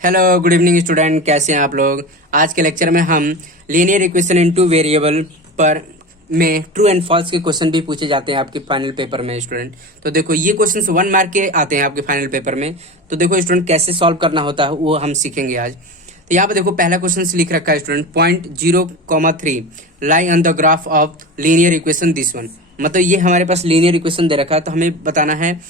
Hello good evening student, कैसे हैं आप लोग। आज के लेक्चर में हम लीनियर इक्वेशन इनटू वेरिएबल पर में ट्रू एंड फॉल्स के क्वेश्चन भी पूछे जाते हैं आपके फाइनल पेपर में स्टूडेंट। तो देखो ये क्वेश्चन 1 मार्क के आते हैं आपके फाइनल पेपर में। तो देखो स्टूडेंट कैसे सॉल्व करना होता है वो हम सीखेंगे आज। तो यहाँ पे देखो पहला क्वेश्चन लिख रखा है student, point 0,3 lie on the graph of linear equation this one. मतलब ये हमारे पास लीनियर इक्वेशन दे रखा है, तो हमें बताना है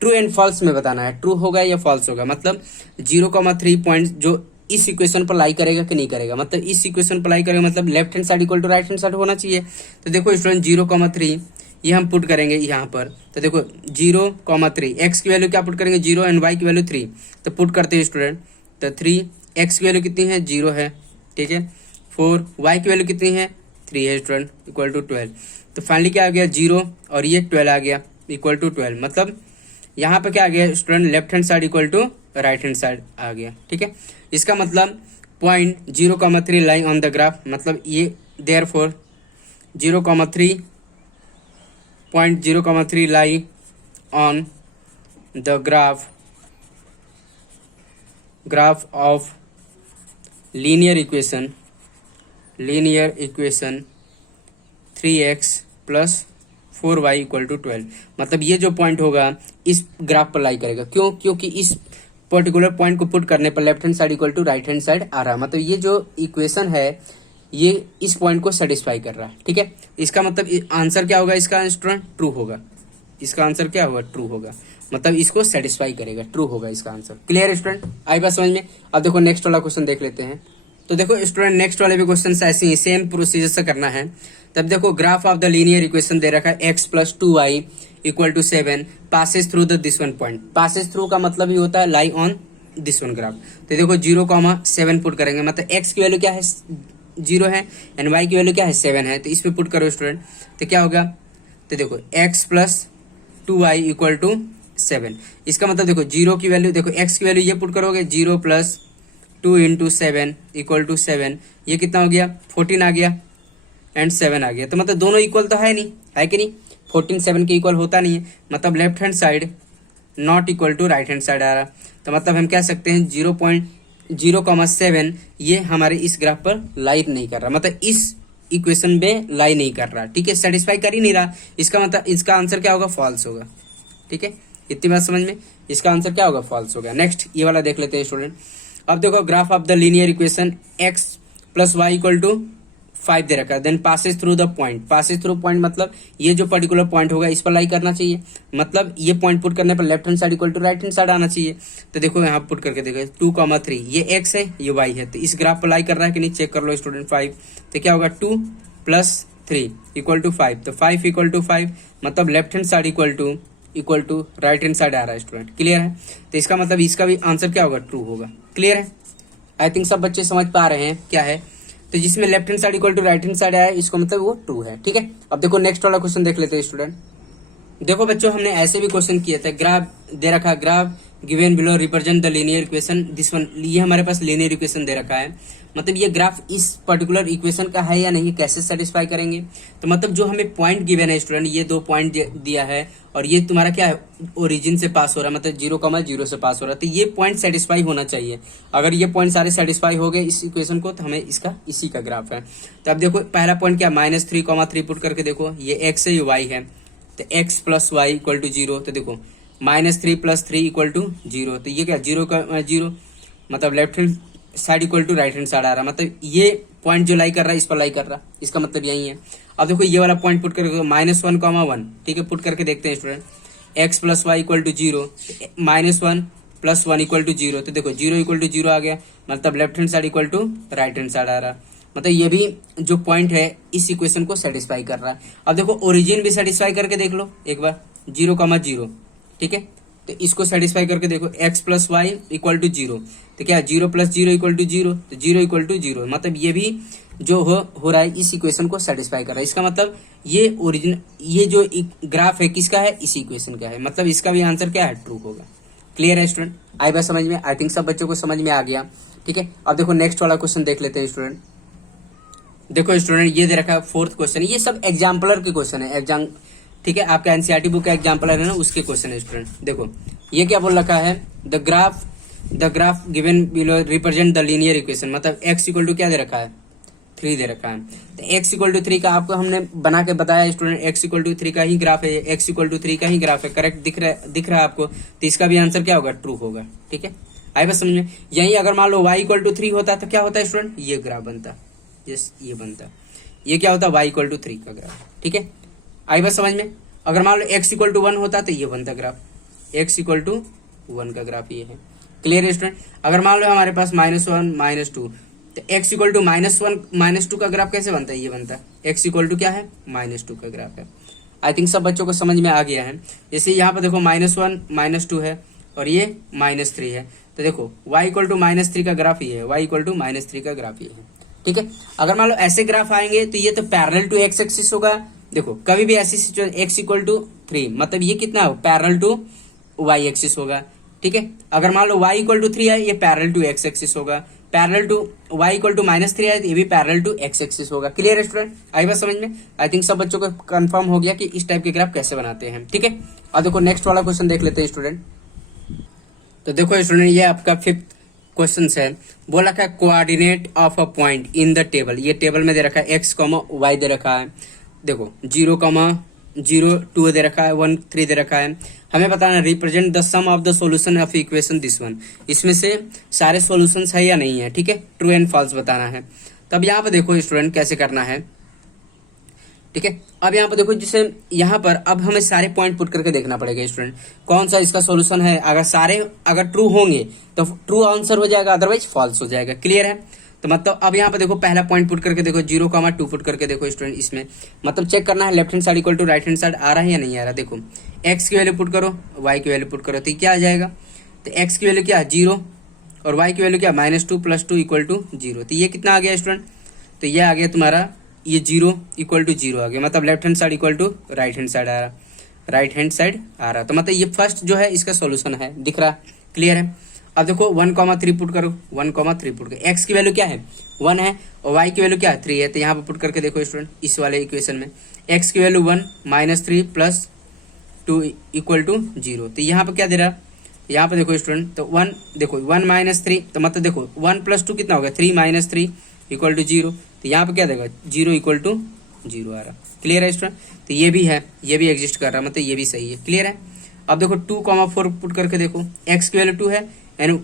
ट्रू एंड फॉल्स में बताना है, ट्रू होगा या फॉल्स होगा। मतलब 0,3 पॉइंट जो इस इक्वेशन पर लाई करेगा कि नहीं करेगा। मतलब इस इक्वेशन पर लाई करेगा मतलब left hand side equal to right hand side होना चाहिए। तो देखो स्टूडेंट 0,3 ये हम पुट करेंगे यहाँ पर। तो देखो 0,3 एक्स की वैल्यू क्या पुट करेंगे 0 एंड वाई की वैल्यू 3। तो पुट करते हैं स्टूडेंट। तो 3 एक्स की वैल्यू कितनी है 0 है, ठीक है। 4 वाई की वैल्यू कितनी है 3 है स्टूडेंट, इक्वल टू 12। तो फाइनली क्या आ गया 0 और ये 12 आ गया इक्वल टू 12। मतलब यहाँ पे क्या आ गया student, left hand side equal to right hand side आ गया, ठीक है। इसका मतलब point 0,3 lie on the graph, मतलब ये therefore 0,3 lie on the graph of linear equation 3x plus 4y equal to 12। मतलब ये जो पॉइंट होगा इस ग्राफ पर लाई करेगा। क्यों? क्योंकि इस पर्टिकुलर पॉइंट को पुट करने पर left hand side equal to right hand side आ रहा है। मतलब ये जो इक्वेशन है ये इस पॉइंट को सेटिस्फाई कर रहा है, ठीक है। इसका मतलब आंसर क्या होगा इसका स्टूडेंट, ट्रू होगा। इसका आंसर क्या होगा, ट्रू होगा। मतलब इसको सेटिस्फाई करेगा, ट्रू होगा इसका आंसर। क्लियर स्टूडेंट, आई बात समझ में। अब देखो नेक्स्ट वाला क्वेश्चन देख लेते हैं। तो देखो स्टूडेंट नेक्स्ट वाले भी क्वेश्चन ऐसे ही सेम प्रोसीजर से करना है। तब देखो graph of the linear equation दे रखा है x plus 2y equal to 7 passes through the this one point. Passes through का मतलब ही होता है lie on this one graph. तो देखो 0,7 पुट करेंगे। मतलब x की वैल्यू क्या है 0 है एंड y की वैल्यू क्या है 7 है। तो इसमें पुट करो स्टूडेंट, तो क्या होगा। तो देखो x plus 2y equal to 7। इसका मतलब देखो 0 की वैल्यू, देखो x की वैल्यू ये पुट करोगे 0 प्लस 2 इंटू 7 इक्वल टू 7। ये कितना हो गया 14 आ गया एंड 7 आ गया। तो मतलब दोनों इक्वल तो है नहीं, है कि नहीं। 14 7 के इक्वल होता नहीं है। मतलब left hand side not equal to right hand side आ रहा। तो मतलब हम कह सकते हैं 0,7 ये हमारे इस ग्राफ पर लाई नहीं कर रहा। मतलब इस इक्वेशन में लाई नहीं कर रहा, ठीक है, सेटिस्फाई कर ही नहीं रहा। इसका मतलब इसका आंसर क्या होगा, फॉल्स होगा, ठीक है। इतनी बात समझ में। इसका आंसर क्या होगा, फॉल्स होगा। नेक्स्ट ये वाला देख लेते हैं स्टूडेंट। अब देखो graph of the linear equation x plus Y equal to 5 दे रखा है। Then passes through the point. Passes through point मतलब ये जो पर्टिकुलर पॉइंट होगा इस पर लाई करना चाहिए। मतलब ये पॉइंट पुट करने पर left hand side equal to right hand side आना चाहिए। तो देखो यहाँ पुट करके देखो 2,3 ये x है ये y है। तो इस ग्राफ पर लाई कर रहा है कि नहीं चेक कर लो स्टूडेंट। 5 तो क्या होगा 2 प्लस 3 इक्वल टू 5। तो 5 इक्वल टू 5 मतलब left hand side equal to right hand side आ रहा है स्टूडेंट। क्लियर है। तो इसका मतलब इसका भी आंसर क्या होगा, ट्रू होगा। क्लियर है। आई थिंक सब बच्चे समझ पा रहे हैं क्या है। तो जिसमें left hand side equal to right hand side आया इसको मतलब वो ट्रू है, ठीक है। अब देखो नेक्स्ट वाला क्वेश्चन देख लेते हैं स्टूडेंट। देखो बच्चों हमने ऐसे भी क्वेश्चन किए थे। ग्राफ दे रखा, graph given below represent the linear equation this one. ये हमारे पास लीनियर इक्वेशन दे रखा है। मतलब ये ग्राफ इस पर्टिकुलर इक्वेशन का है या नहीं, कैसे सेटिस्फाई करेंगे। तो मतलब जो हमें पॉइंट गिवन है स्टूडेंट, ये 2 पॉइंट दिया है और ये तुम्हारा क्या है ओरिजिन से पास हो रहा है, मतलब 0,0 से पास हो रहा है। तो ये पॉइंट सेटिस्फाई होना चाहिए। अगर ये पॉइंट सारे सेटिस्फाई हो गए इस इक्वेशन को तो हमें इसका इसी का ग्राफ है। तो अब देखो पहला पॉइंट क्या -3,3 पुट करके देखो ये x है ये y है। तो x plus Y equal to 0। तो देखो -3 प्लस 3 इक्वल टू 0। तो ये क्या 0 मतलब left hand side equal to right hand side आ रहा। मतलब ये पॉइंट जो लाई कर रहा है इस पर लाई कर रहा, इसका मतलब यही है। अब देखो ये वाला पॉइंट पुट करके -1,1, ठीक है, पुट करके देखते हैं student. x plus Y equal to 0 -1 plus 1 equal to 0। तो देखो 0 इक्वल टू 0 आ गया। मतलब left hand side equal to right hand side आ रहा। मतलब ये भी जो पॉइंट है इस इक्वेशन को सेटिस्फाई कर रहा है। अब देखो ओरिजिन भी सेटिस्फाई करके देख लो एक बार 0,0, ठीक है। तो इसको सेटिस्फाई करके देखो x plus Y equal to 0। तो क्या 0 प्लस 0 इक्वल टू 0। तो 0 इक्वल टू 0 मतलब ये भी जो हो रहा है इस इक्वेशन को सेटिस्फाई कर रहा है। इसका मतलब ये ओरिजिन ये जो ग्राफ है किसका है, इस इक्वेशन का है। मतलब इसका भी आंसर क्या है, ट्रू होगा। क्लियर है स्टूडेंट, आई बात समझ में। आई थिंक सब बच्चों को समझ में आ गया, ठीक है। अब देखो नेक्स्ट वाला क्वेश्चन देख लेते हैं स्टूडेंट। देखो स्टूडेंट ये दे रखा है 4th क्वेश्चन। ये सब एग्जाम्पलर के क्वेश्चन है, एग्जाम, ठीक है। आपका एनसीईआरटी बुक का एग्जाम्पलर है ना, उसके क्वेश्चन है स्टूडेंट। देखो ये क्या बोल रखा है, the graph the graph given below represent the linear equation, मतलब x इक्वल टू क्या दे रखा है 3 दे रखा है। तो x इक्वल टू 3 का आपको हमने बना के बताया स्टूडेंट, x इक्वल टू 3 का ही ग्राफ है, x इक्वल टू 3 का ही ग्राफ है, करेक्ट दिख रहा है आपको, तो इसका भी आंसर क्या होगा ट्रू होगा। ठीक है, आई बस समझ में। यही अगर मान लो y इक्वल टू 3 होता तो क्या होता है स्टूडेंट, ये ग्राफ बनता, यस ये बनता, ये क्या होता y इक्वल टू 3 का ग्राफ। ठीक है, आई बस समझ में। अगर मान लो x इक्वल टू 1 होता तो ये बनता ग्राफ, x इक्वल टू 1 का ग्राफ ये है। क्लियर है स्टूडेंट। अगर मान लो हमारे पास -1 -2, तो x इक्वल टू -1 -2 का ग्राफ कैसे बनता है, ये बनता है x इक्वल टू क्या है -2 का ग्राफ है। आई थिंक सब बच्चों को समझ में आ गया है। जैसे यहाँ पर देखो -1 -2 है और ये -3 है, तो देखो y इक्वल टू -3 का ग्राफ ये है, y इक्वल टू -3 का ग्राफ ये है। ठीक है, अगर मान लो ऐसे ग्राफ आएंगे तो ये तो पैरेलल टू x एक्सिस होगा। देखो कभी भी ऐसी सिचुएशन x इक्वल टू 3, मतलब ये कितना हो पैरेलल टू y एक्सिस होगा। ठीक है, अगर मान लो y इक्वल टू 3 है, ये पैरेलल टू x एक्सिस होगा, parallel to y equal to -3 है, ये भी पैरेलल टू x एक्सिस होगा। क्लियर है स्टूडेंट, आई बात समझ में। आई थिंक सब बच्चों को कंफर्म हो गया कि इस टाइप के ग्राफ कैसे बनाते हैं। ठीक है, और देखो नेक्स्ट वाला क्वेश्चन देख लेते हैं स्टूडेंट। तो देखो स्टूडेंट, ये आपका 5th क्वेश्चन है। बोला क्या coordinate of a point in the table, ये टेबल में दे रखा है x, y दे रखा है, देखो 0, 2 दे रखा है, 1, 3 दे रखा है। हमें बताना represent the sum of the solution of equation this one, इसमें से सारे सॉल्यूशंस है या नहीं है। ठीक है, ट्रू एंड फॉल्स बताना है। तब यहाँ पर देखो स्टूडेंट कैसे करना है। ठीक है, अब यहाँ पर देखो जैसे यहाँ पर अब हमें सारे पॉइंट पुट करके देखना पड़ेगा स्टूडेंट, कौन सा इसका सॉल्यूशन है। अगर ट्रू होंगे तो ट्रू आंसर हो जाएगा, अदरवाइज फॉल्स हो जाएगा। क्लियर है, तो मतलब अब यहाँ पर देखो पहला पॉइंट पुट करके देखो 0, 2 पुट करके देखो स्टूडेंट, इसमें मतलब चेक करना है left hand side equal to right hand side आ रहा है या नहीं आ रहा। देखो x की वैल्यू पुट करो, y की वैल्यू पुट करो, तो क्या आ जाएगा, तो x की वैल्यू क्या 0 और y की वैल्यू क्या -2 + 2 इक्वल टू 0। तो ये कितना आ गया स्टूडेंट, तो ये आ गया तुम्हारा ये 0 इक्वल टू 0 आ गया, मतलब left hand side equal to right hand side आ रहा, राइट हैंड साइड आ रहा। तो मतलब ये फर्स्ट जो है इसका सॉल्यूशन है, दिख रहा। क्लियर है, अब देखो 1, 3 पुट करो, 1, 3 पुट करो, x की वैल्यू क्या है 1 है और y की वैल्यू क्या है 3 है। तो यहाँ पे पुट करके देखो स्टूडेंट, इस वाले इक्वेशन में x की वैल्यू 1 -3 + 2 इक्वल टू 0। तो यहाँ पे क्या दे रहा, यहाँ पे देखो स्टूडेंट, तो 1 देखो 1 -3, तो मतलब देखो 1 + 2 कितना होगा 3 - 3 इक्वल टू 0। तो यहाँ पे क्या देगा 0 इक्वल टू 0 आ रहा। क्लियर है स्टूडेंट, तो ये भी है, ये भी एग्जिस्ट कर रहा, मतलब ये भी सही है। क्लियर है, अब देखो 2, 4 पुट करके देखो, x की वैल्यू 2 है एंड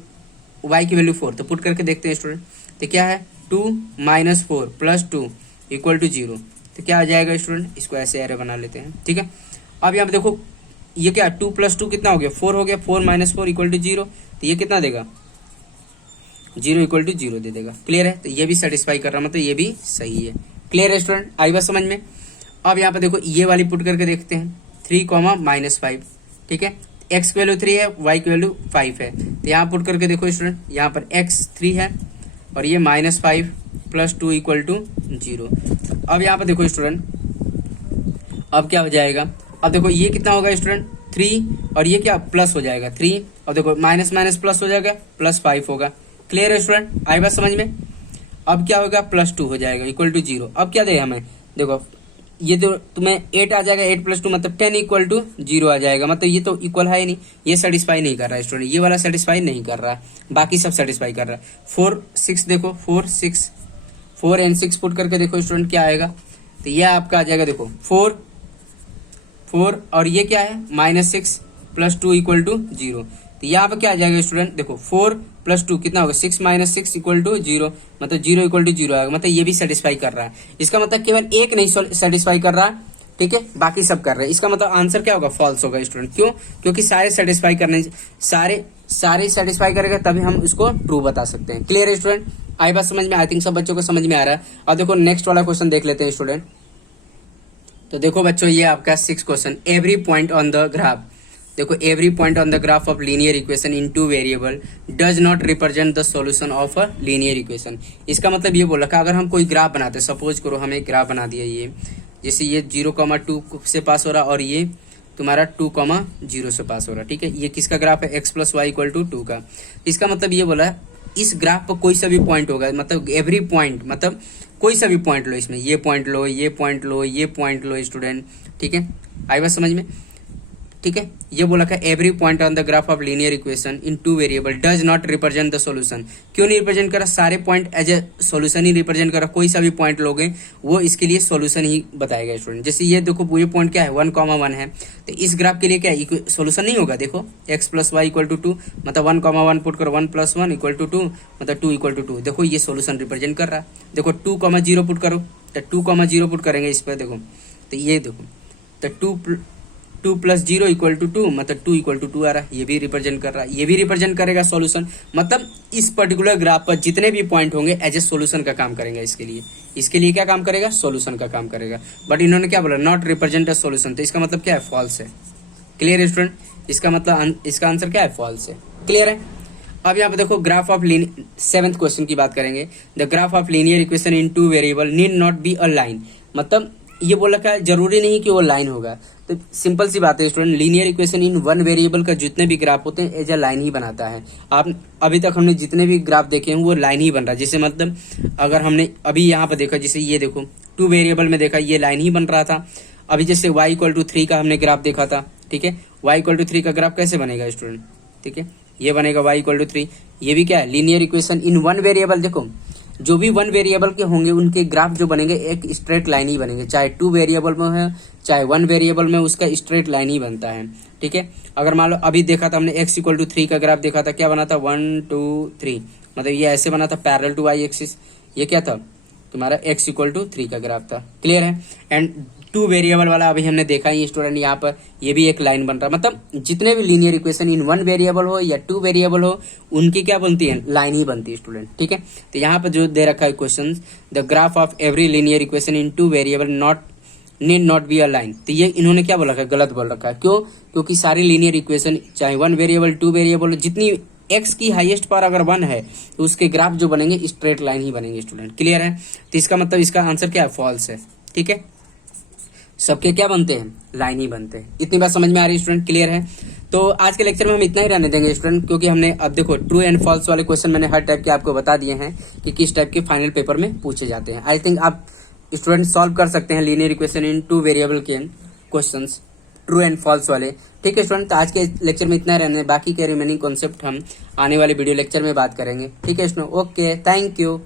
y की वैल्यू 4, तो पुट करके देखते हैं स्टूडेंट। तो क्या है 2 - 4 + 2 इक्वल टू 0। तो क्या आ जाएगा स्टूडेंट, इसको ऐसे एरे बना लेते हैं। ठीक है, अब यहाँ पे देखो ये क्या 2 + 2 कितना हो गया 4 हो गया, 4 - 4 इक्वल टू 0। तो ये कितना देगा 0 इक्वल टू 0 दे देगा। क्लियर है, तो ये भी सेटिस्फाई कर रहा, मतलब ये भी सही है। क्लियर है स्टूडेंट, आई बात समझ में। अब यहाँ पे देखो ये वाली पुट करके देखते हैं 3, -5। ठीक है, x की वैल्यू 3 है, y की वैल्यू 5 है। तो यहाँ पुट करके देखो स्टूडेंट, यहाँ पर x 3 है और ये -5 + 2 इक्वल टू 0। अब यहाँ पर देखो स्टूडेंट, अब क्या हो जाएगा, अब देखो ये कितना होगा स्टूडेंट 3 और ये क्या प्लस हो जाएगा 3, और देखो माइनस प्लस हो जाएगा +5 होगा। क्लियर है स्टूडेंट, आई बात समझ में। अब क्या होगा +2 हो जाएगा इक्वल टू 0। अब क्या देगा हमें, देखो ये तो तुम्हें 8 आ जाएगा, 8 + 2 मतलब 10 इक्वल टू 0 आ जाएगा, मतलब ये तो इक्वल है ही नहीं, ये सेटिस्फाई नहीं कर रहा है स्टूडेंट, ये वाला सेटिस्फाई नहीं कर रहा, बाकी सब सेटिस्फाई कर रहा है। 4, 6 देखो 4, 6, 4 एंड 6 पुट करके देखो स्टूडेंट क्या आएगा, तो ये आपका आ जाएगा देखो 4 और ये क्या है -6 + 2 इक्वल टू 0। तो यहाँ पे क्या आ जाएगा स्टूडेंट, देखो 4 + 2 कितना होगा 6 - 6 इक्वल टू 0, मतलब 0 इक्वल टू 0 आएगा, मतलब ये भी सेटिस्फाई कर रहा है। इसका मतलब केवल एक नहीं सेटिस्फाई कर रहा, ठीक है, बाकी सब कर रहे हैं। इसका मतलब आंसर क्या होगा फॉल्स होगा स्टूडेंट। क्यों, क्योंकि सारे सेटिस्फाई करने, सारे सेटिस्फाई करेगा तभी हम इसको ट्रू बता सकते हैं। क्लियर है स्टूडेंट, आई बात समझ में। आई थिंक सब बच्चों को समझ में आ रहा है। अब देखो नेक्स्ट वाला क्वेश्चन देख लेते हैं स्टूडेंट। तो देखो बच्चों, ये आपका 6 question, every point on the graph, देखो every point on the graph of linear equation in 2 variable does not represent the solution of a linear equation. इसका मतलब ये बोला कि अगर हम कोई ग्राफ बनाते हैं, सपोज करो हमें एक ग्राफ बना दिया, ये जैसे ये 0,2 से पास हो रहा और ये तुम्हारा 2,0 से पास हो रहा, ठीक है। ये किसका ग्राफ है, x + y = 2 का। इसका मतलब ये बोला इस ग्राफ पर कोई सा भी पॉइंट होगा, मतलब एवरी पॉइंट, मतलब कोई सा भी पॉइंट लो, इसमें ये पॉइंट लो, ये पॉइंट लो, ये पॉइंट लो स्टूडेंट, ठीक है, आई बात समझ में। ठीक है, ये बोला था every point on the graph of linear equation in two variable does not represent the solution. क्यों नहीं रिप्रेजेंट करा, सारे पॉइंट एज ए सॉल्यूशन ही रिप्रेजेंट करा, कोई सा भी पॉइंट लोगे वो इसके लिए सॉल्यूशन ही बताएगा स्टूडेंट। जैसे ये देखो ये पॉइंट क्या है 1,1 है, तो इस ग्राफ के लिए क्या है सॉल्यूशन नहीं होगा। देखो x + y = 2 मतलब 1,1 पुट करो 1 + 1 = 2 मतलब 2 = 2। देखो ये सॉल्यूशन रिप्रेजेंट कर रहा है। देखो 2,0 पुट करो तो 2,0 पुट करेंगे इस पर, देखो तो ये देखो तो 2 + 0 = 2 मतलब 2 = 2 आ रहा है, ये भी रिप्रेजेंट कर रहा है, ये भी रिप्रेजेंट करेगा सॉल्यूशन। मतलब इस पर्टिकुलर ग्राफ पर जितने भी पॉइंट होंगे एज ए सॉल्यूशन का काम करेंगे। इसके लिए क्या काम करेगा, सॉल्यूशन का काम करेगा। बट इन्होंने क्या बोला, नॉट रिप्रेजेंट अ सॉल्यूशन, तो इसका मतलब क्या है, फॉल्स है। क्लियर है स्टूडेंट, इसका मतलब इसका आंसर क्या है, फॉल्स है। क्लियर है। अब यहाँ पे देखो ग्राफ ऑफ 7th क्वेश्चन की बात करेंगे। The graph of linear equation in two variable need not be a line. मतलब ये बोला क्या, जरूरी नहीं कि वो लाइन होगा। तो सिंपल सी बात है student, linear equation in one variable का जितने भी ग्राफ होते हैं एज अ लाइन ही बनाता है। आप अभी तक हमने जितने भी ग्राफ देखे हैं वो लाइन ही बन रहा है। जैसे मतलब अगर हमने अभी यहाँ पर देखा, जैसे ये देखो 2 वेरिएबल में देखा, ये लाइन ही बन रहा था। अभी जैसे y = 3 का हमने ग्राफ देखा था, ठीक है, y = 3 का ग्राफ कैसे बनेगा स्टूडेंट, ठीक है, ये बनेगा y = 3। ये भी क्या है, linear equation in one variable. देखो जो भी वन वेरिएबल के होंगे उनके ग्राफ जो बनेंगे एक स्ट्रेट लाइन ही बनेंगे, चाहे 2 वेरिएबल में है चाहे 1 वेरिएबल में, उसका स्ट्रेट लाइन ही बनता है। ठीक है, अगर मान लो अभी देखा था हमने x = 3 का ग्राफ देखा था, क्या बना था 1 2 3, मतलब ये ऐसे बना था पैरेलल टू y एक्सिस। ये क्या था तुम्हारा x = 3 का ग्राफ था। क्लियर है। एंड 2 वेरिएबल वाला अभी हमने देखा ही स्टूडेंट, यहाँ पर ये भी एक लाइन बन रहा है। मतलब जितने भी लीनियर इक्वेशन इन 1 वेरिएबल हो या 2 वेरिएबल हो उनकी क्या बनती है, लाइन ही बनती है स्टूडेंट। ठीक है, तो यहाँ पर जो दे रखा है question, the graph of every linear equation in 2 variable need not be a line. तो ये इन्होंने क्या बोल रखा है, गलत बोल रखा है। क्यों, क्योंकि सारी लीनियर इक्वेशन चाहे 1 वेरिएबल 2 वेरिएबल, जितनी x की हाईएस्ट पावर अगर 1 है तो उसके ग्राफ जो बनेंगे स्ट्रेट लाइन ही बनेंगे स्टूडेंट। क्लियर है। तो इसका मतलब इसका आंसर क्या है, फॉल्स है। ठीक है, सबके क्या बनते हैं, लाइन ही बनते हैं। इतनी बात समझ में आ रही है स्टूडेंट। क्लियर है। तो आज के लेक्चर में हम इतना ही रहने देंगे स्टूडेंट, क्योंकि हमने अब देखो ट्रू एंड फॉल्स वाले क्वेश्चन मैंने हर टाइप के आपको बता दिए हैं कि किस टाइप के फाइनल पेपर में पूछे जाते हैं। आई थिंक आप स्टूडेंट सॉल्व कर सकते हैं लीनियर इक्वेशन इन 2 वेरिएबल के क्वेश्चंस, ट्रू एंड फॉल्स वाले। ठीक है स्टूडेंट, तो आज के लेक्चर में इतना रहने, बाकी के रिमेनिंग कॉन्सेप्ट हम आने वाले वीडियो लेक्चर में बात करेंगे। ठीक है स्टूडेंट, ओके, थैंक यू।